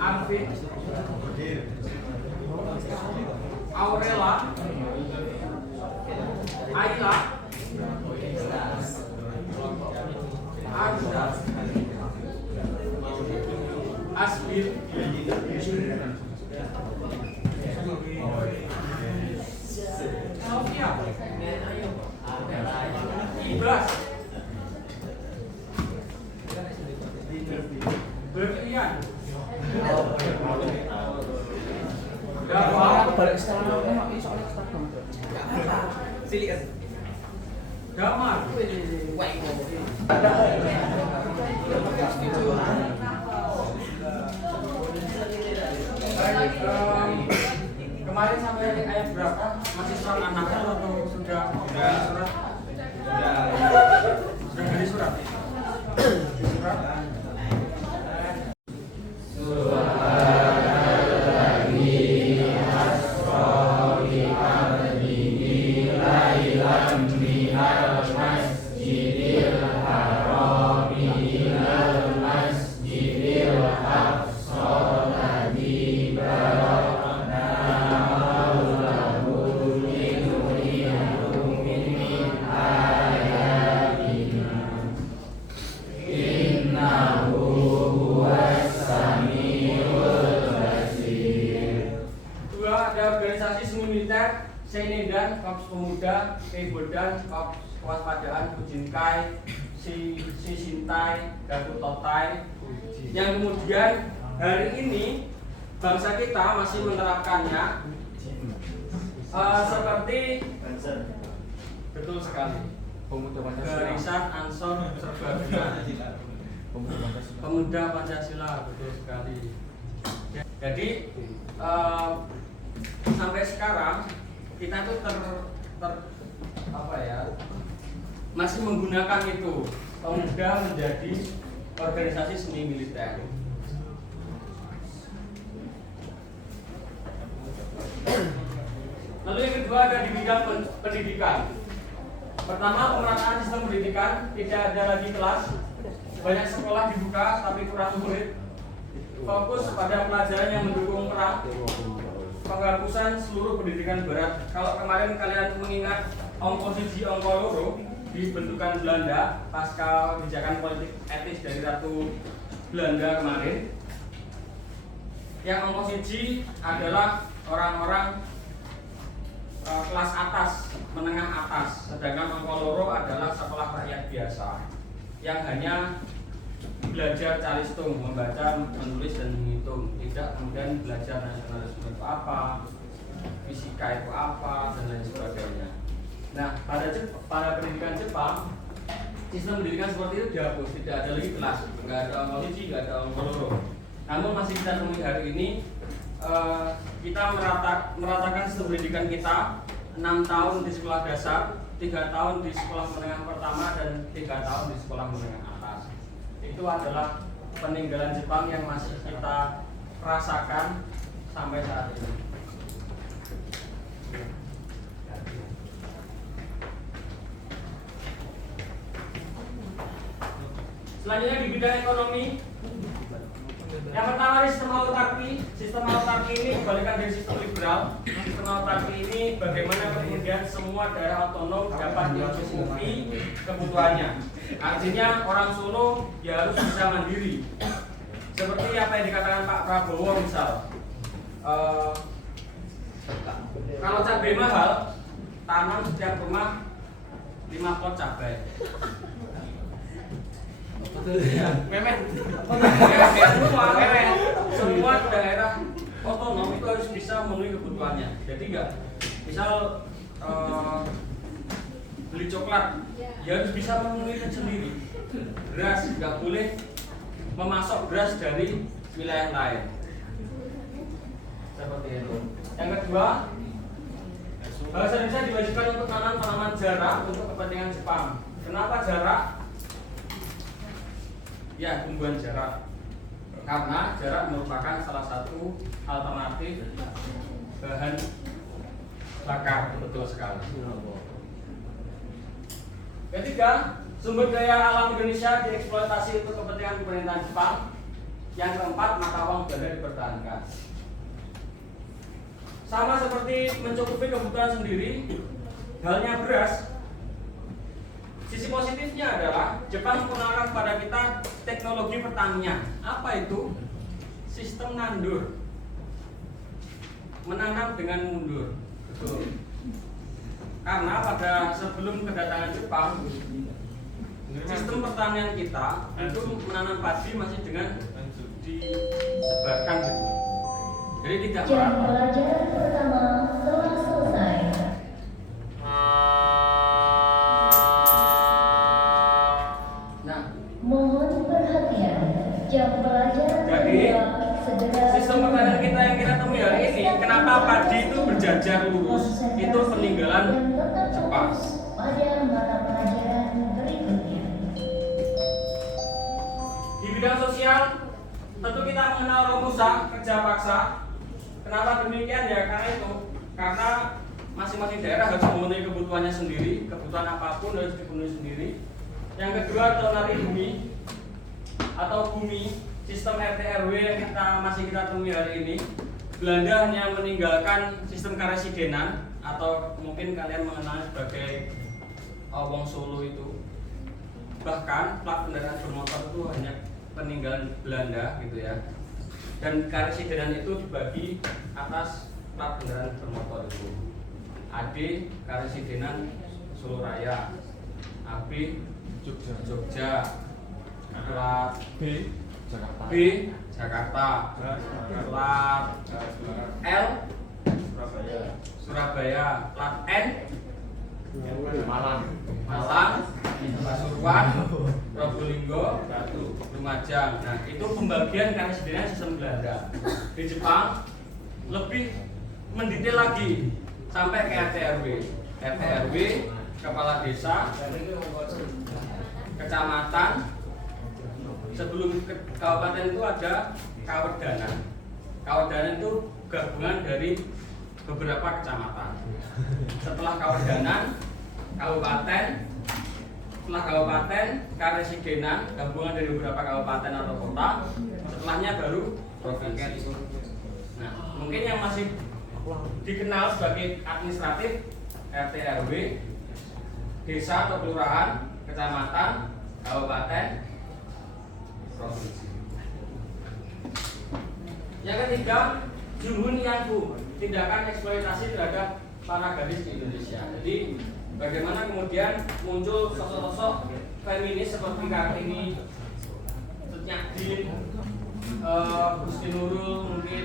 Arvin, Aurela, Ayla, Arda, Asbil, Sofia, Ibras, Berlian, Dawa, Damar, kemarin sampai ayat berapa? Masih surat anak atau sudah surat? Sudah dari surat? Surat? Senindan, Korps Pemuda, Kebodan, Korps Kewaspadaan, Kujinkai, Sintai, Gakutotai. Yang kemudian hari ini bangsa kita masih menerapkannya seperti betul sekali. Barisan Ansor Serbaguna, Pemuda Pancasila, betul sekali. Jadi sampai sekarang kita tuh masih menggunakan itu, pemuda menjadi organisasi seni militer. Lalu yang kedua ada di bidang pendidikan. Pertama, pemerataan sistem pendidikan, tidak ada lagi kelas, banyak sekolah dibuka tapi kurang murid, fokus pada pelajaran yang mendukung perang, penghapusan seluruh pendidikan barat. Kalau kemarin kalian mengingat Ongkosiji Ongkoloro dibentukan Belanda pasca kebijakan politik etis dari Ratu Belanda kemarin, yang Ongkosiji adalah orang-orang kelas atas, menengah atas, sedangkan Ongkoloro adalah sekolah rakyat biasa yang hanya belajar calistung, membaca, menulis dan menghitung, tidak kemudian belajar nasionalisme itu apa, fisika itu apa, dan lain sebagainya. Nah, pada pendidikan Jepang, sistem pendidikan seperti itu dihapus, tidak ada lagi kelas, nggak ada Ongkosiji, nggak ada Ongkoloro. Namun masih kita temui hari ini, kita meratakan sistem pendidikan kita 6 tahun di sekolah dasar, 3 tahun di sekolah menengah pertama, dan 3 tahun di sekolah menengah atas. Itu adalah peninggalan Jepang yang masih kita rasakan sampai saat ini. Selanjutnya di bidang ekonomi, yang pertama sistem autarki. Sistem autarki ini kebalikan dari sistem liberal. Sistem autarki ini bagaimana kemudian semua daerah otonom dapat mencukupi kebutuhannya. Artinya orang Solo ya harus bisa mandiri. Seperti apa yang dikatakan Pak Prabowo misal, kalau cabai mahal, tanam setiap rumah 5 pot cabai. Semua daerah otonom itu harus bisa memenuhi kebutuhannya. Jadi enggak, misal beli coklat, ya harus bisa memenuhi sendiri. Beras nggak boleh memasok beras dari wilayah lain. Seperti itu. Yang kedua, bahasa Indonesia diwajibkan untuk menanam tanaman jarak untuk kepentingan Jepang. Kenapa jarak? Ya, tumbuhan jarak. Karena jarak merupakan salah satu alternatif bahan bakar, betul sekali. Ketiga, sumber daya alam Indonesia dieksploitasi untuk kepentingan pemerintahan Jepang. Yang keempat, mata uang Belanda dipertahankan. Sama seperti mencukupi kebutuhan sendiri, halnya beras. Sisi positifnya adalah Jepang mengenalkan kepada kita teknologi pertanian. Apa itu? Sistem nandur, menanam dengan mundur. Betul. Karena pada sebelum kedatangan Jepang, sistem pertanian kita itu menanam padi masih dengan disebarkan gitu. Jadi tidak merata. Jam pelajaran pertama telah selesai. Nah, Mohon perhatian. Jam pelajaran jadi kedua segera. sistem pertanian kita yang kita temui hari ini, kenapa padi itu berjajar lurus? Itu peninggalan Jepang. Pada mata pelajaran berikutnya. Di bidang sosial, tentu kita mengenal Romusa, kerja paksa. Kenapa demikian ya? Karena itu, karena masing-masing daerah harus memenuhi kebutuhannya sendiri, kebutuhan apapun harus dipenuhi sendiri. Yang kedua, tonari bumi atau bumi, sistem RT RW yang masih kita temui hari ini. Belanda hanya meninggalkan sistem karesidenan atau mungkin kalian mengenalnya sebagai Wong Solo itu. Bahkan plat kendaraan bermotor itu hanya peninggalan Belanda gitu ya. Dan karesidenan itu dibagi atas plat kendaraan bermotor itu. AD karesidenan Solo Raya, AB Jogja, plat B Jakarta, B Jakarta, plat L Surabaya, plat N Malang, Pasuruan, Probolinggo, Lumajang. Nah, itu pembagian karesidenan sistem Belanda. Di Jepang lebih mendetail lagi sampai ke RT RW, kepala desa, kecamatan. Sebelum kabupaten itu ada kawedanan. Kawedanan itu gabungan dari beberapa kecamatan. Setelah kawedanan, kabupaten. Setelah kabupaten, karesidenan, gabungan dari beberapa kabupaten atau kota. Setelahnya baru provinsi. Nah, mungkin yang masih dikenal sebagai administratif RT RW, desa atau kelurahan, kecamatan, kabupaten, provinsi. Yang ketiga, Junhunyanku, tindakan eksploitasi terhadap para gadis di Indonesia. Jadi bagaimana kemudian muncul sosok-sosok feminis seperti Kartini, Nyadin, Gusti Nurul mungkin.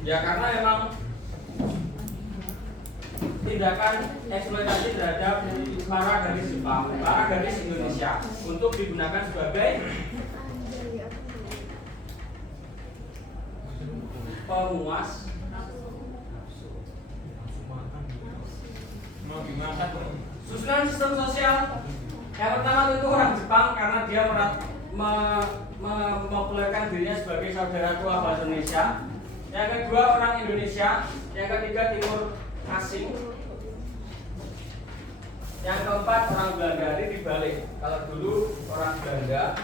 Ya karena memang tindakan eksploitasi terhadap para gadis Jepang, para gadis Indonesia untuk digunakan sebagai pemuas susunan sistem sosial. Yang pertama tentu orang Jepang karena dia mempopulerkan dirinya sebagai saudara tua bahasa Indonesia. Yang kedua orang Indonesia. Yang ketiga timur asing. Yang keempat orang Belanda. Ini dibalik. Kalau dulu orang Belanda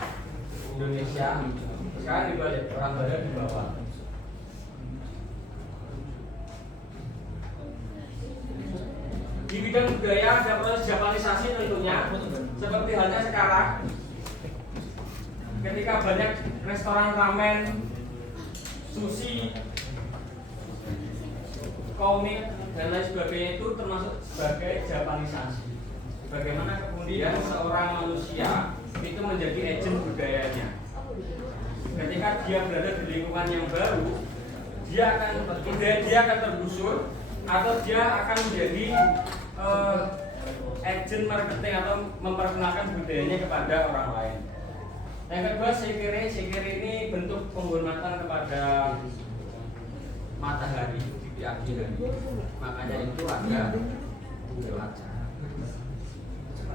Indonesia, sekarang dibalik, orang Belanda di bawah. Di bidang budaya ada proses Japanisasi tentunya, seperti halnya sekarang ketika banyak restoran ramen, sushi, komik dan lain sebagainya itu termasuk sebagai Japanisasi. Bagaimana kemudian seorang manusia itu menjadi agent budayanya. Ketika dia berada di lingkungan yang baru, dia akan tergusur atau dia akan menjadi agent marketing atau memperkenalkan budayanya kepada orang lain. Yang kedua, sekiri ini bentuk penghormatan kepada matahari di pagi hari. Makanya itu ada cuaca.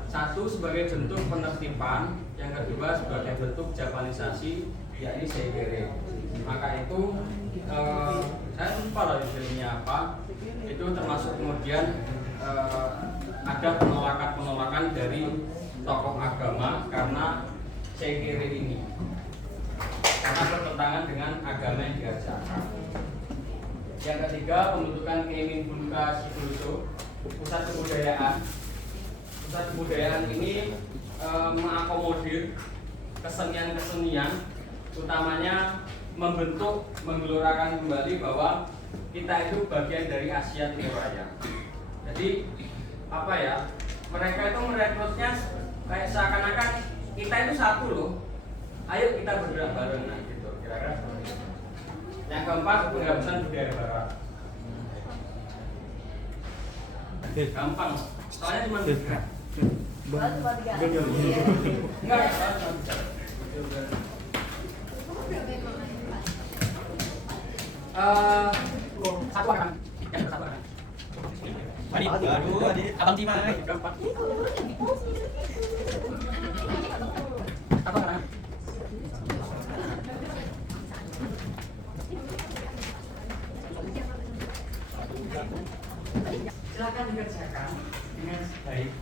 Satu sebagai bentuk penertiban, yang kedua sebagai bentuk Japanisasi, yakni sekiri. Maka itu saya lupa lah istilahnya apa. Itu termasuk kemudian ada penolakan dari tokoh agama karena sekiri ini. karena bertentangan dengan agama yang diajarkan. Yang ketiga, pembentukan Keimin Bunka Sidoarjo, pusat kebudayaan. Pusat kebudayaan ini mengakomodir kesenian-kesenian, utamanya membentuk, menggelorakan kembali bahwa kita itu bagian dari Asia Timur Raya. Jadi apa ya? Mereka itu merekrutnya kayak seakan-akan kita itu satu loh. Ayo kita bergerak bareng, nah gitu kira-kira. Yang keempat, penghapusan budaya barat. Gampang, soalnya cuma tiga. Enggak, satu akan, yang satu akan. Aduh, abang Tima. Gampang. Satu akan. Silakan dikerjakan dengan baik.